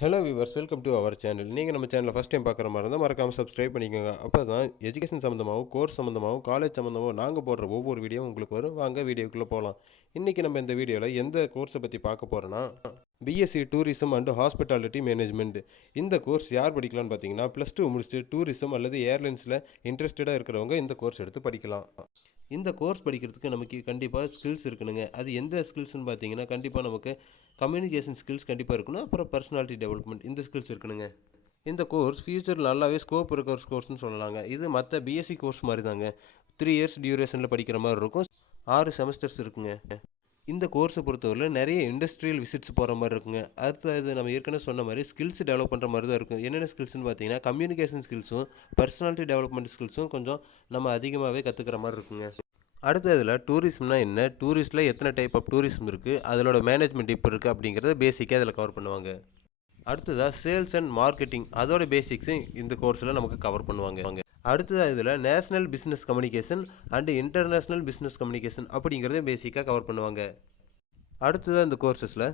Hello viewers welcome to our channel நீங்கள் நம்ம சேனலை ஃபஸ்ட் டைம் பார்க்குற மாதிரி இருந்தால் மறக்காமல் சப்ஸ்கிரைப் பண்ணிக்கோங்க. அப்போ தான் எஜுகேஷன் சம்மந்தமாகவும் கோர்ஸ் சம்மந்தமாகவும் காலேஜ் சம்மந்தமாகவும் நாங்கள் போடுற ஒவ்வொரு வீடியோ உங்களுக்கு வரும். வாங்க வீடியோக்குள்ளே போகலாம் இன்றைக்கி நம்ம இந்த வீடியோவில் எந்த கோர்ஸை பற்றி பார்க்க போகிறோன்னா B Sc tourism and hospitality management இந்த கோர்ஸ் யார் படிக்கலாம்னு பார்த்தீங்கன்னா ப்ளஸ் டூ முடிச்சுட்டு டூரிசம் அல்லது ஏர்லைன்ஸில் இன்ட்ரெஸ்டடாக இருக்கிறவங்க இந்த கோர்ஸ் எடுத்து படிக்கலாம். இந்த கோர்ஸ் படிக்கிறதுக்கு நமக்கு கண்டிப்பாக ஸ்கில்ஸ் இருக்கணுங்க. அது எந்த ஸ்கில்ஸ்னு பார்த்தீங்கன்னா கண்டிப்பாக நமக்கு கம்யூனிகேஷன் ஸ்கில்ஸ் கண்டிப்பாக இருக்கணும். அப்புறம் பர்சனாலிட்டி டெவலப்மெண்ட் இந்த ஸ்கில்ஸ் இருக்கணுங்க. இந்த கோர்ஸ் ஃபியூச்சர் நல்லாவே ஸ்கோப் இருக்க ஒரு கோர்ஸ்னு சொல்லலாங்க. இது மற்ற பிஎஸ்சி கோர்ஸ் மாதிரி தாங்க த்ரீ இயர்ஸ் டியூரேஷனில் படிக்கிற மாதிரி இருக்கும். ஆறு செமஸ்டர்ஸ் இருக்குங்க. இந்த கோர்ஸை பொறுத்தவரையில் நிறைய இண்டஸ்ட்ரியல் விசிட்ஸ் போகிற மாதிரி இருக்குங்க. அடுத்தது நம்ம ஏற்கனவே சொன்ன மாதிரி ஸ்கில்ஸ் டெவலப் பண்ணுற மாதிரி தான் இருக்கும். என்னென்ன ஸ்கில்ஸ்னு பார்த்தீங்கன்னா கம்யூனிகேஷன் ஸ்கில்ஸும் பர்சனாலிட்டி டெவலப்மெண்ட் ஸ்கில்ஸும் கொஞ்சம் நம்ம அதிகமாகவே கற்றுக்கிற மாதிரி இருக்குங்க. அடுத்த இதில் டூரிசம்னா என்ன? டூரிஸ்ட்டில் எத்தனை டைப் ஆஃப் டூரிசம் இருக்குது அதோட மேனேஜ்மெண்ட் இப்போ இருக்குது அப்படிங்கிறத பேசிக்காக இதில் கவர் பண்ணுவாங்க. அடுத்ததாக சேல்ஸ் அண்ட் மார்க்கெட்டிங் அதோட பேசிக்ஸும் இந்த கோர்ஸில் நமக்கு கவர் பண்ணுவாங்க. அடுத்ததாக இதில் national business communication and international business communication அப்படிங்கிறதையும் பேசிக்காக கவர் பண்ணுவாங்க. அடுத்ததாக இந்த கோர்சஸில்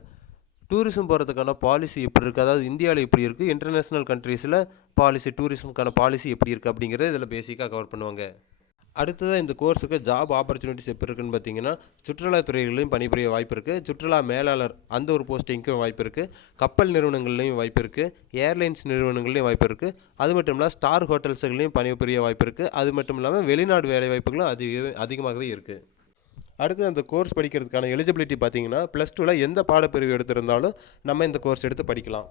டூரிசம் போகிறதுக்கான பாலிசி எப்படி இருக்குது அதாவது இந்தியாவில் எப்படி இருக்குது இன்டர்நேஷ்னல் கண்ட்ரீஸில் பாலிசி டூரிசம்க்கான பாலிசி எப்படி இருக்குது அப்படிங்கிறத இதில் பேசிக்காக கவர் பண்ணுவாங்க. அடுத்ததாக இந்த கோர்ஸுக்கு ஜாப் ஆப்பர்ச்சுனிட்டிஸ் எப்படி இருக்குன்னு பார்த்தீங்கன்னா சுற்றுலாத்துறைகளையும் பணிபுரிய வாய்ப்பு இருக்குது சுற்றுலா மேலாளர் அந்த ஒரு போஸ்டிங்க்கும் வாய்ப்பு இருக்குது கப்பல் நிறுவனங்கள்லேயும் வாய்ப்பு இருக்குது ஏர்லைன்ஸ் நிறுவனங்கள்லேயும் வாய்ப்பு இருக்குது அது மட்டும் இல்லாமல் ஸ்டார் ஹோட்டல்ஸுகளையும் பணிபுரிய வாய்ப்பு இருக்குது அது மட்டும் இல்லாமல் வெளிநாடு வேலை வாய்ப்புகளும் அதிக அதிகமாகவே இருக்குது அடுத்து அந்த கோர்ஸ் படிக்கிறதுக்கான எலிஜிபிலிட்டி பார்த்தீங்கன்னா ப்ளஸ் டூவில் எந்த பாடப்பிரிவு எடுத்திருந்தாலும் நம்ம இந்த கோர்ஸ் எடுத்து படிக்கலாம்.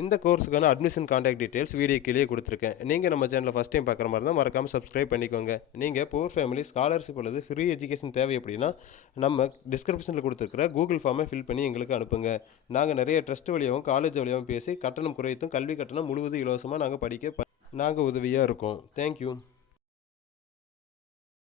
இந்த கோர்ஸுக்கான அட்மிஷன் காண்டாக்ட் டீட்டெயில்ஸ் வீடியோ கீழே கொடுத்துருக்கேன். நீங்கள் நம்ம சேனலில் ஃபஸ்ட் டைம் பார்க்குற மாதிரி தான் மறக்காமல் சப்ஸ்கிரைப் பண்ணிக்கோங்க. நீங்கள் புவர் ஃபேமிலி ஸ்காலர்ஷிப் அல்லது ஃப்ரீ எஜுகேஷன் தேவை அப்படின்னா நம்ம டிஸ்கிரிப்ஷனில் கொடுத்துருக்கிற கூகுள் ஃபார்மை ஃபில் பண்ணி எங்களுக்கு அனுப்புங்க. நாங்கள் நிறைய ட்ரஸ்ட் வழியாகவும் காலேஜ் வழியாகவும் பேசி கட்டணம் குறைத்தும் கல்வி கட்டணம் முழுவதும் இலவசமாக நாங்கள் படிக்க நாங்கள் உதவியாக இருக்கோம். தேங்க்யூ